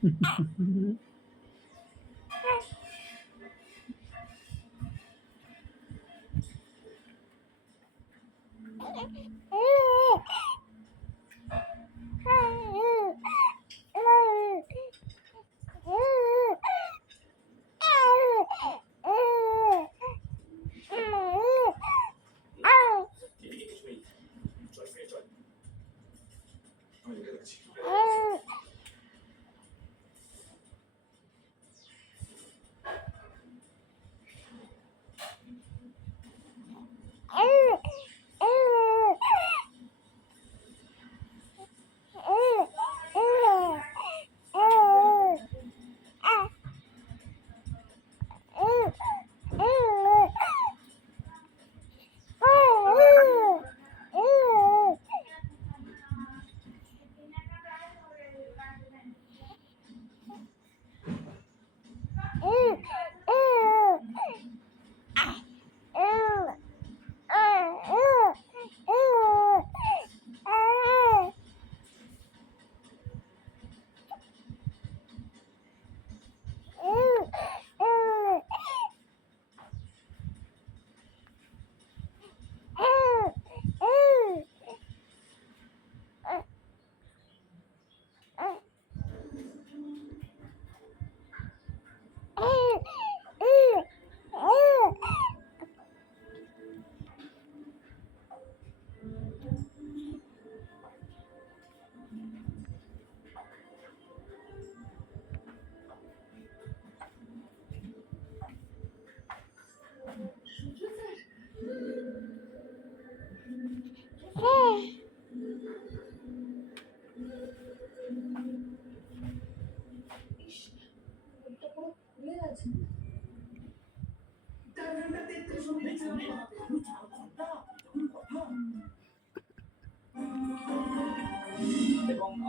এবং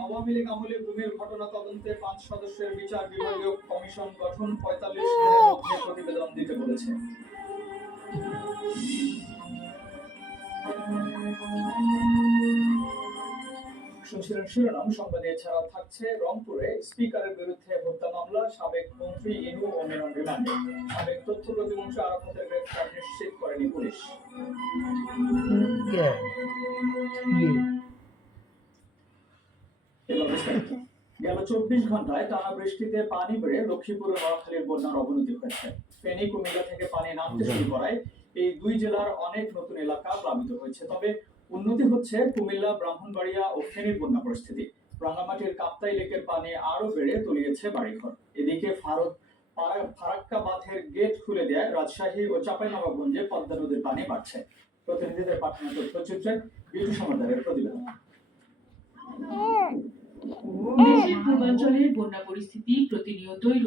আওয়ামী লীগ আমলে গুমের ঘটনা তদন্তে 5 সদস্যের বিচার বিভাগীয় কমিশন গঠন 45 দিনের মধ্যে প্রতিবেদন দিতে বলেছে। শুনছিলেন শিরোনাম। সংবাদে এছাড়াও থাকছে রংপুরে স্পিকারের বিরুদ্ধে হত্যা মামলা, সাবেক মন্ত্রী ইনু ও মেনন রিমান্ডে, সাবেক তথ্য প্রতিমন্ত্রী আরাফাতের গ্রেফতার নিশ্চিত করেনি পুলিশ। গেল 24 ঘন্টায় টানা বৃষ্টিতে পানি বেড়ে লক্ষ্মীপুর ও নোয়াখালীর বন্যার অবনতি হয়েছে। ফেনী, কুমিল্লা থেকে পানি নামতে শুরু করায় এই দুই জেলার অনেক নতুন এলাকা প্লাবিত হয়েছে। তবে উন্নতি হচ্ছে কুমিল্লা, ব্রাহ্মণবাড়িয়া ও ফেনীর বন্যা পরিস্থিতি। রাঙ্গামাটির কাপ্তাই লেকের পানি আরো বেড়ে তলিয়েছে বাড়িঘর। এদিকে ফারাক্কা বাঁধের গেট খুলে দেয় রাজশাহী ও চাঁপাইনবাবগঞ্জে পদ্মা নদীর পানি বাড়ছে। প্রতিনিধিদের পাঠানো তথ্যচিত্রে বিটু সমাদারের প্রতিবেদন। দেশের পূর্বাঞ্চলের বন্যা পরিস্থিতি প্রতিনিয়তই